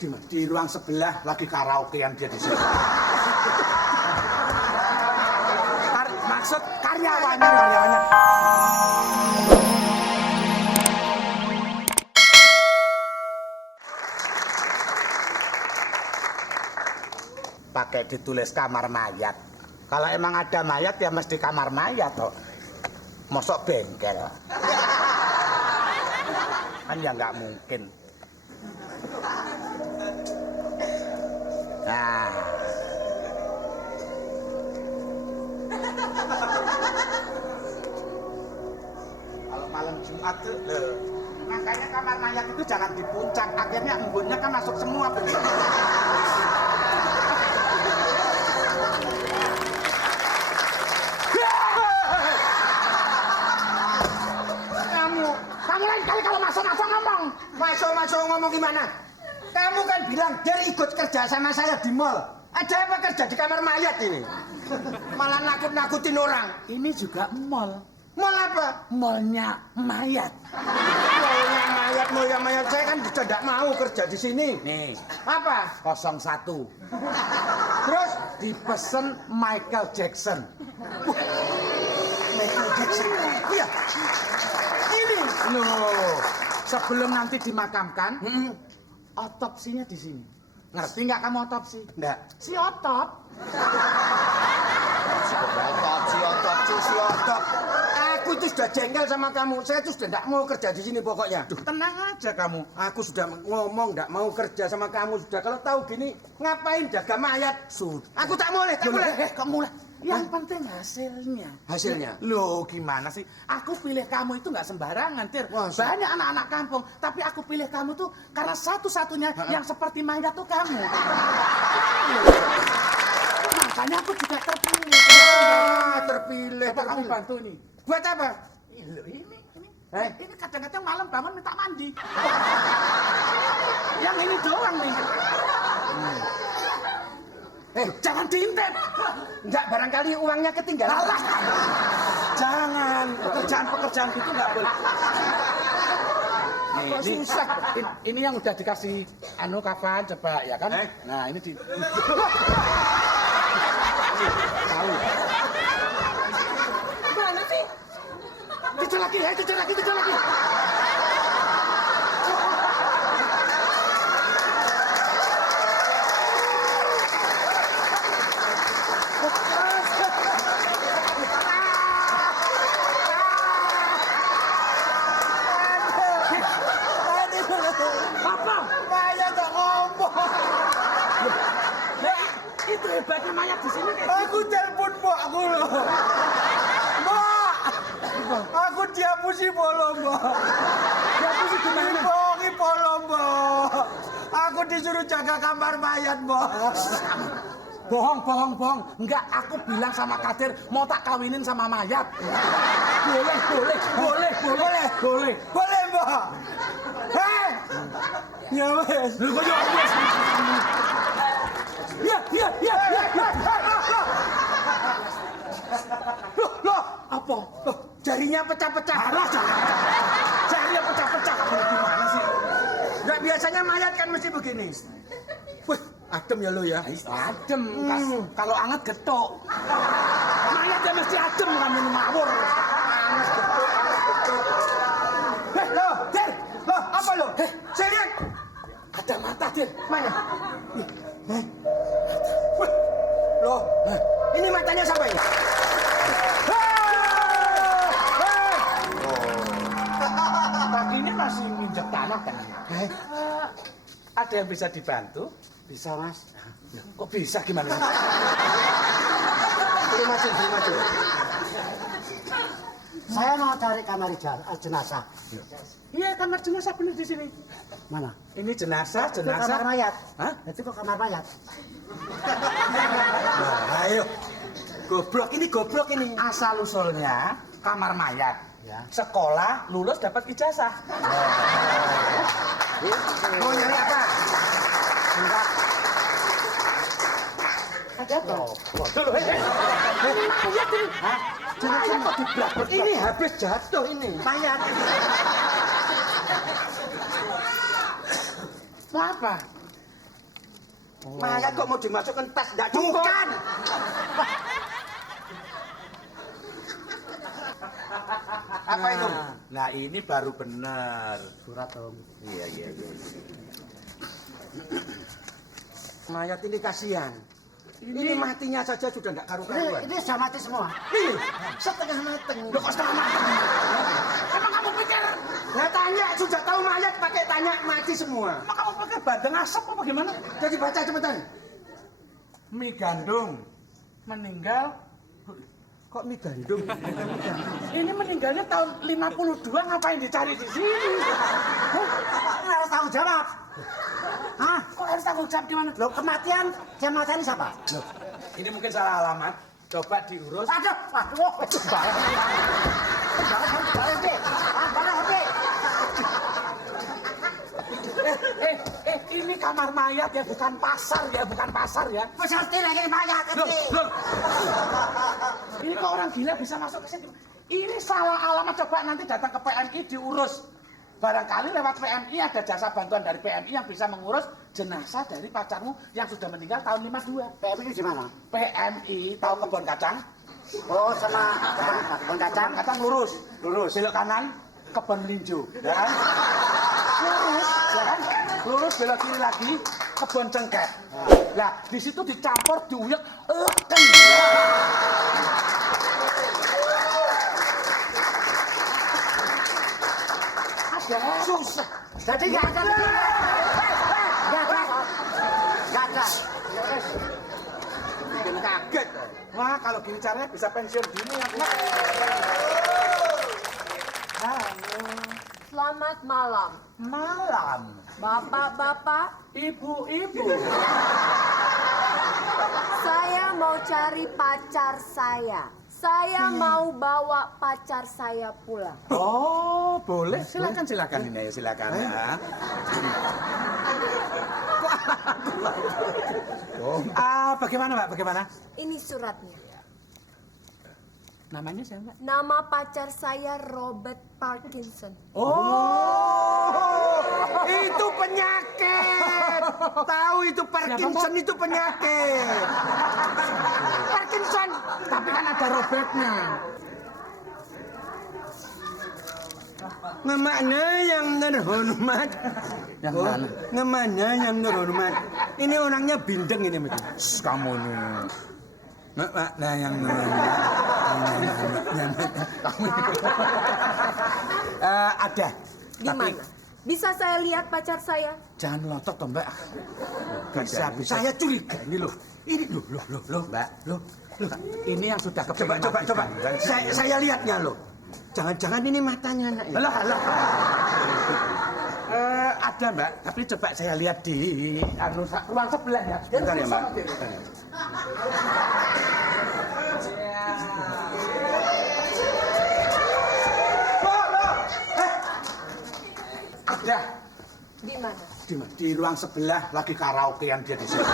Di ruang sebelah lagi karaokean dia di situ. Maksud karyawannya. Pakai ditulis kamar mayat. Kalau emang ada mayat ya mesti kamar mayat toh. Mosok bengkel. Kan ya nggak mungkin. Nah. Kalau malam Jumat tuh, makanya kamar mayat itu jangan di puncak. Akhirnya embunnya kan masuk semua begitu. Kamu lain kali kalau masuk ngomong. Masuk ngomong gimana? Kamu kan bilang dia ikut kerja sama saya di mall. Ada apa kerja di kamar mayat ini? Malah nakut-nakutin orang. Ini juga mall. Mall apa? Mallnya mayat. Mallnya mayat. Saya kan sudah tidak mau kerja di sini. Nih, Apa? 01. Terus? Dipesen Michael Jackson. Michael Jackson. Iya. Ini. Loh, sebelum nanti dimakamkan, otopsinya di sini. Ngerti nggak kamu otopsi? Enggak. Si otop. Si otop. Aku itu sudah jengkel sama kamu. Saya tuh sudah tidak mau kerja di sini pokoknya. Duh, tenang aja kamu. Aku sudah ngomong tidak mau kerja sama kamu sudah. Kalau tahu gini, ngapain jaga mayat? Sudah. Aku tak boleh. Kamu lah. Yang penting hasilnya. Hasilnya? Loh, gimana sih? Aku pilih kamu itu nggak sembarangan, Tir. Banyak anak-anak kampung, tapi aku pilih kamu tuh karena satu-satunya yang seperti mayat tuh kamu. Makanya aku juga terpilih. Terpilih. Coba kamu bantu nih. Buat apa? Ini kadang-kadang malam bangun minta mandi. Yang ini doang nih. Jangan diintip. Enggak, barangkali uangnya ketinggalan. Jangan, pekerjaan gitu nggak boleh. Nih, Susah. Ini yang udah dikasih kafan coba ya kan? Nah, ini di tahu. Mana sih? Tidur lagi. Apa? Mayat tak ngomong. Itu hebatnya mayat di sini. Aku telepon mbakku loh. Mbak. Aku diapusi polo, Mbak. Diapusi gimana? Dibohongi polo, Mbak. Aku disuruh jaga kamar mayat, Mbak. Bohong. Enggak, aku bilang sama Kadir mau tak kawinin sama mayat. Boleh. Boleh, Mbak. Hei. Ya, wes. Ya. Loh, apa? Loh, jarinya pecah-pecah. Alah, jangan. Jarinya pecah-pecah. Kamu gimana sih? Nggak biasanya mayat kan mesti begini. Wih, adem ya lo ya. Adem. Kalau anget getok. Mayatnya mesti adem, bukan minum mawur. Loh, Dir. Loh, apa lo? Saya lihat. Ada mata, Dir. Mana? Wih. Loh, ini matanya siapa ini? Pagi ini masih nginjek tanah kan? Ada yang bisa dibantu? Bisa, Mas. Kok bisa gimana? Suruh maju. Saya mau cari kamar jenazah. Iya, kamar jenazah bener di sini. Mana? Ini jenazah. Itu kamar mayat. Hah? Itu kok kamar mayat? Nah, ayo. Goblok ini. Asal usulnya kamar mayat. Ya. Sekolah lulus dapat ijazah. Mau nyari apa? Enggak. Ada apa? Waduh, ini mayat ini. Hah? Jangan kok diblabek. Ini habis jatuh ini. Mayat. Mau apa? Mayat kok mau dimasukkan tas? Nggak cukup. Bukan. Apa itu? Nah, ini baru benar. Surat Om. Iya. Mayat ini kasihan. Ini matinya saja sudah nggak karu-karuan. Ini sudah mati semua. Ih, setengah mateng. Loh, kok setengah mateng? Emang kamu pikir? Nah tanya, sudah tahu mayat pakai tanya mati semua. Emang kamu pikir bandeng asap apa gimana? Jadi baca cepetan. Mie gandum meninggal. Kok mie gandum? Ini meninggalnya tahun 52, ngapain dicari di sini? Ini harus tanggung jawab. Hah? Kok harus tanggung jawab gimana? Loh, kematian yang mati siapa? Loh, ini mungkin salah alamat. Coba diurus. Aduh, waduh. Ini kamar mayat ya, bukan pasar ya, Mas ngerti lagi mayat Loh, ini. loh. Ini kok orang gila bisa masuk ke sini? Ini salah alamat, coba nanti datang ke PMI diurus. Barangkali lewat PMI ada jasa bantuan dari PMI yang bisa mengurus jenazah dari pacarmu yang sudah meninggal tahun 52. PMI di mana? PMI, tahu kebun kacang? Oh, sama kebun kacang. Kacang lurus, belok kanan, kebun melinjo, ya kan? Lurus, ya kan? Lurus belok kiri lagi, kebun cengkeh. Nah, di situ dicampur, diuyek, ada. Susah. Jadi nggak ada. Nggak ada. Bikin kaget. Wah, kalau gini caranya bisa pensiun dini ya. Selamat malam, Malam. bapak-bapak. Ibu-ibu. Saya mau cari pacar saya. Saya mau bawa pacar saya pulang. Oh, boleh. Silakan ini ya, silakan ya. Bagaimana, Mbak? Bagaimana? Ini suratnya. Namanya siapa? Nama pacar saya Robert Parkinson. Oh, Itu penyakit. Tahu itu Parkinson itu penyakit. Parkinson. Tapi kan ada Robertnya. Ngemana yang terhormat? Yang Oh, mana? ngemana yang terhormat? Ini orangnya bindeng ini macam. Kamu nih. Nah yang Ada. Di mana? Bisa saya lihat pacar saya? Jangan melotot toh, Mbak. Bisa. Saya curiga ini loh. Ini loh, Mbak. Loh. Ini yang sudah Coba. Saya lihatnya loh. Jangan-jangan ini matanya anak ya? Lah. Ada, Mbak. Tapi coba saya lihat di ruang sebelah ya. Bentar ya, Mbak. Ada. Di mana? Di ruang sebelah lagi karaokean dia di situ.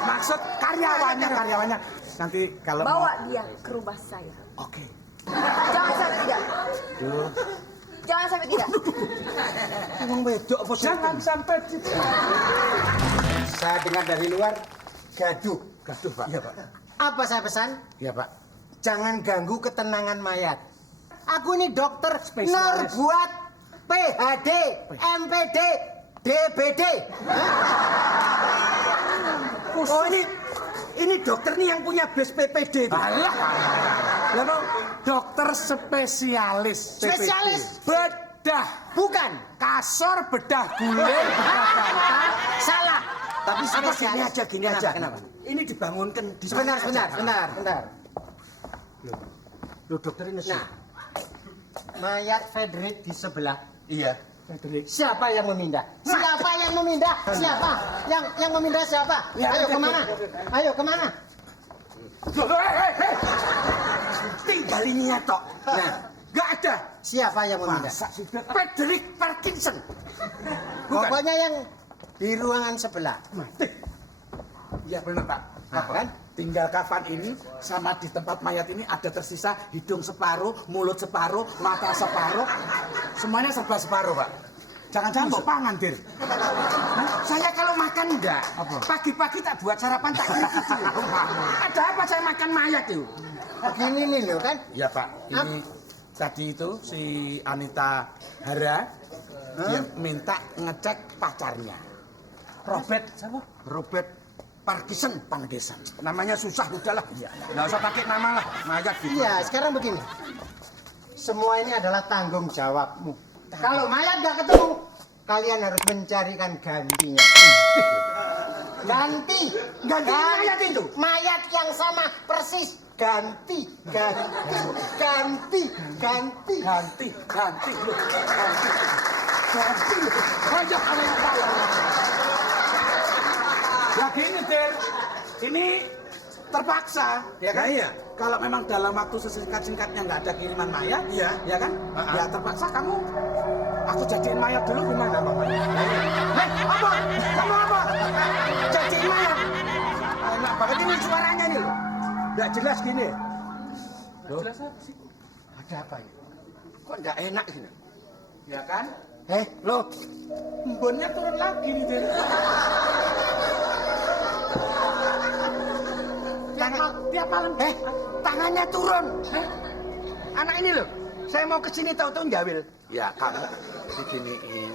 Maksud karyawannya. Nanti kalau mau. Bawa dia ke rumah saya. Oke. Jangan sampai tidak. Jangan sampai tidak. Emang wedok apa sih? Jangan sampai Saya dengar dari luar gaduh. gaduh, Pak. Iya, Pak. Apa saya pesan? Iya, Pak. Jangan ganggu ketenangan mayat. Aku ini dokter Spesialis. buat PhD, MPD, DBD. Oh ini dokter nih yang punya base PPD. Alah. Lalu dokter spesialis. Spesialis? Bedah. Bukan. Kasur, bedah guling, bedah bantal. Salah. Tapi Spesialis. gini aja. Kenapa? Ini dibangunkan di Sebentar. Loh dokter ini Nah, mayat Frederick di sebelah. Iya. Frederick. Siapa yang memindah? Siapa yang memindah? Siapa? Yang memindah siapa? Ya, Ayo ya, kemana? Ayo kemana? Tinggal ini ya tok. Nah, nggak ada. Siapa yang memindah? Masa sudah Frederick Parkinson. Pokoknya yang di ruangan sebelah. Iya benar, Pak. Apa kan? Tinggal kafan ini sama di tempat mayat ini ada tersisa hidung separuh, mulut separuh, mata separuh, semuanya serba separuh, Pak. Jangan-jangan mbok pangan, Dir. Saya kalau makan enggak. Apa? Pagi-pagi tak buat sarapan tak gitu. Ada apa saya makan mayat itu? Begini nih loh kan. Ya, Pak. Ini tadi itu si Anita Hara dia minta ngecek pacarnya. Robert siapa? Robert Parkinson. Namanya susah udahlah. Iya. Nggak usah pakai nama lah. Mayat gitu. Iya, sekarang begini. Semua ini adalah tanggung jawabmu. Kalau mayat nggak ketemu, kalian harus mencarikan gantinya. Ganti. Ganti mayat itu? Mayat yang sama persis. Ganti. Ganti. Loh, ganti. Banyak ada yang salah. Ya gini, Dir. Ini terpaksa, ya kan? Iya. Kalau memang dalam waktu sesingkat-singkatnya nggak ada kiriman mayat, Iya. ya kan? Ya terpaksa aku jadiin mayat dulu gimana, Bang? Apa? Kamu apa? Cacing mayat. Enak banget ini suaranya nih loh. Nggak jelas gini. Jelas apa sih? Ada apa ini? Kok nggak enak ini? Ya kan? Loh. Embunnya turun lagi nih, Dir. Tiap malam. Tangannya turun. Anak ini loh. Saya mau kesini tahu-tahu jawil. Ya kamu diginiin.